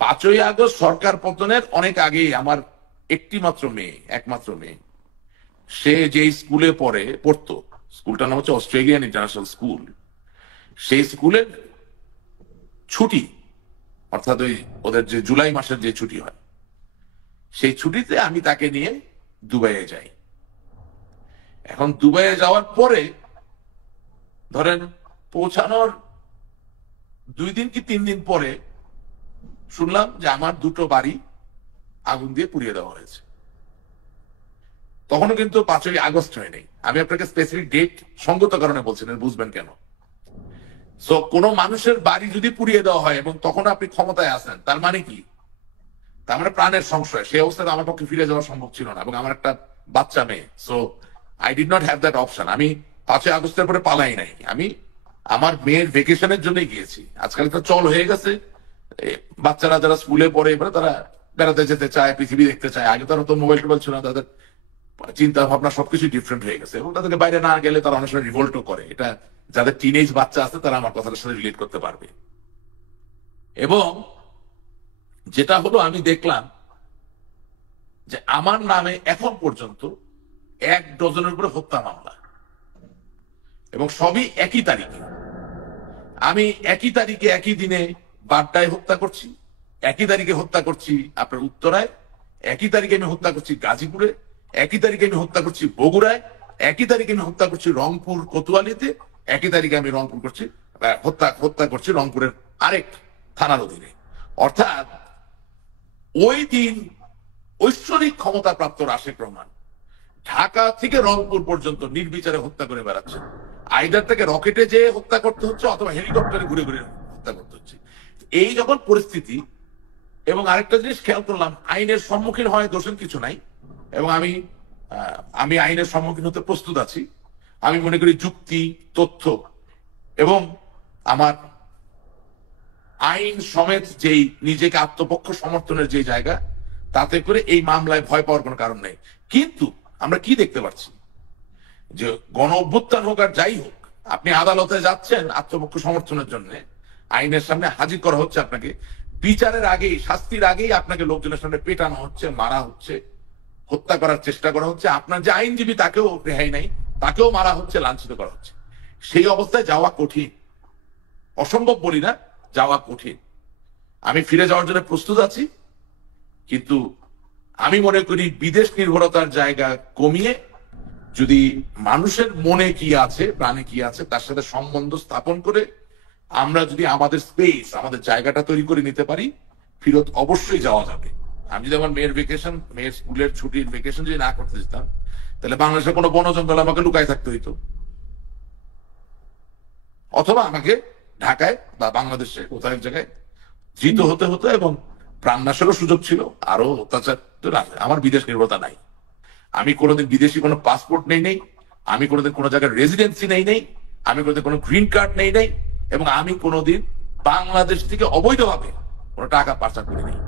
5ই August সরকার পতনের অনেক আগেই আমার একমাত্র মেয়ে, সে যে স্কুলে পড়তো, স্কুলটার নাম হচ্ছে অস্ট্রেলিয়ান ইন্টারন্যাশনাল স্কুল। সেই স্কুলের ছুটি, অর্থাৎ ওদের যে জুলাই মাসের যে ছুটি হয়, সেই ছুটিতে আমি তাকে নিয়ে দুবাইয়ে যাই। এখন দুবাইয়ে যাওয়ার পরে ধরেন পৌঁছানোর 2 দিন কি 3 দিন পরে শুনলাম যে আমার দুটো বাড়ি আগুন দিয়ে পুড়িয়ে দেওয়া হয়েছে। তখনও কিন্তু 5ই আগস্ট হয়নি। আমি আপনাকে স্পেসিফিক ডেট সঙ্গত কারণে বলছি না, বুঝবেন কেন। সো কোন মানুষের বাড়ি যদি পুড়িয়ে দেওয়া হয় এবং তখন আপনি ক্ষমতায় আছেন, তার মানে কি? তার মানে প্রাণের সংশয়। সেই অবস্থায় আমার পক্ষে ফিরে যাওয়া সম্ভব ছিল না, এবং আমার একটা বাচ্চা মেয়ে। So I did not have that option. আমি 5ই আগস্টের পরে পালাই নাই। আমি আমার মেয়ের ভেকেশনের জন্যই গিয়েছি। আজকাল তো চল হয়ে গেছে, বাচ্চারা যারা স্কুলে পড়ে এবারে তারা বেড়াতে যেতে চায়, পৃথিবী দেখতে চায়। আগে তারা তো মোবাইল টোবাইল ছিল না, তাদের চিন্তা ভাবনা সবকিছু ডিফারেন্ট হয়ে গেছে, এবং তাদেরকে বাইরে না গেলে তারা অনেক সময় রিভোল্টও করে। এটা যাদের টিনেজ বাচ্চা আছে তারা আমার কথাটার সাথে রিলেট করতে পারবে। এবং যেটা হলো, আমি দেখলাম যে আমার নামে এখন পর্যন্ত 1 ডজনের উপরে হত্যা মামলা, এবং সবই একই তারিখে। আমি একই তারিখে একই দিনে বাড্ডায় হত্যা করছি, একই তারিখে হত্যা করছি আপনার উত্তরায়, একই তারিখে আমি হত্যা করছি গাজীপুরে, একই তারিখে আমি হত্যা করছি বগুড়ায়, একই তারিখে আমি হত্যা করছি রংপুর কোতোয়ালিতে, একই তারিখে আমি হত্যা করছি রংপুরের আরেক থানার অধীনে। অর্থাৎ ওই দিন ঐশ্বরিক ক্ষমতাপ্রাপ্ত রাশেদ রহমান ঢাকা থেকে রংপুর পর্যন্ত নির্বিচারে হত্যা করে বেড়াচ্ছে। আইদার তাকে রকেটে যেয়ে হত্যা করতে হচ্ছে অথবা হেলিকপ্টারে ঘুরে ঘুরে হত্যা করতে হচ্ছে। এই যখন পরিস্থিতি, এবং আরেকটা জিনিস খেয়াল করলাম, আইনের সম্মুখীন হয় দোষের কিছু নাই, এবং আমি আইনের সম্মুখীন হতে প্রস্তুত আছি। আমি মনে করি যুক্তি, তথ্য এবং আমার আইন সমেত যেই নিজেকে আত্মপক্ষ সমর্থনের যে জায়গা, তাতে করে এই মামলায় ভয় পাওয়ার কোনো কারণ নেই। কিন্তু আমরা কি দেখতে পাচ্ছি, যে গণ অভ্যুত্থান হোক আর যাই হোক, আপনি আদালতে যাচ্ছেন আত্মপক্ষ সমর্থনের জন্য, আইনের সামনে হাজির করা হচ্ছে আপনাকে, বিচারের আগেই, শাস্তির আগেই আপনাকে লোকজনের সামনে পেটানো হচ্ছে, মারা হচ্ছে, হত্যা করার চেষ্টা করা হচ্ছে। আপনার যে আইনজীবী তাকেও রেহাই নাই, তাকেও মারা হচ্ছে, লাঞ্ছিত করা হচ্ছে। সেই অবস্থায় যাওয়া কঠিন, অসম্ভব বলি না, যাওয়া কঠিন। আমি ফিরে যাওয়ার জন্য প্রস্তুত আছি, কিন্তু আমি মনে করি বিদেশ নির্ভরতার জায়গা কমিয়ে যদি মানুষের মনে কি আছে, প্রাণে কি আছে, তার সাথে সম্বন্ধ স্থাপন করে আমরা যদি আমাদের স্পেস, আমাদের জায়গাটা তৈরি করে নিতে পারি, ফিরত অবশ্যই যাওয়া যাবে। আমি যদি আমার মেয়ের স্কুলের ছুটির ভেকেশন যদি না করতে যেতাম, তাহলে বাংলাদেশের কোনো বন জঙ্গল আমাকে লুকায় থাকতে হইতো, অথবা আমাকে ঢাকায় বা বাংলাদেশে কোথাও এক জায়গায় ধৃত হতে হতো, এবং প্রাণনাশেরও সুযোগ ছিল, আরো অত্যাচার। আমার বিদেশ নির্ভরতা নাই। আমি কোনোদিন বিদেশি কোনো পাসপোর্ট নেই, আমি কোনোদিন কোনো জায়গায় রেসিডেন্সি নেই, আমি কোনোদিন কোনো গ্রিন কার্ড নেই, এবং আমি কোনোদিন বাংলাদেশ থেকে অবৈধভাবে কোনো টাকা পাচার করি নাই।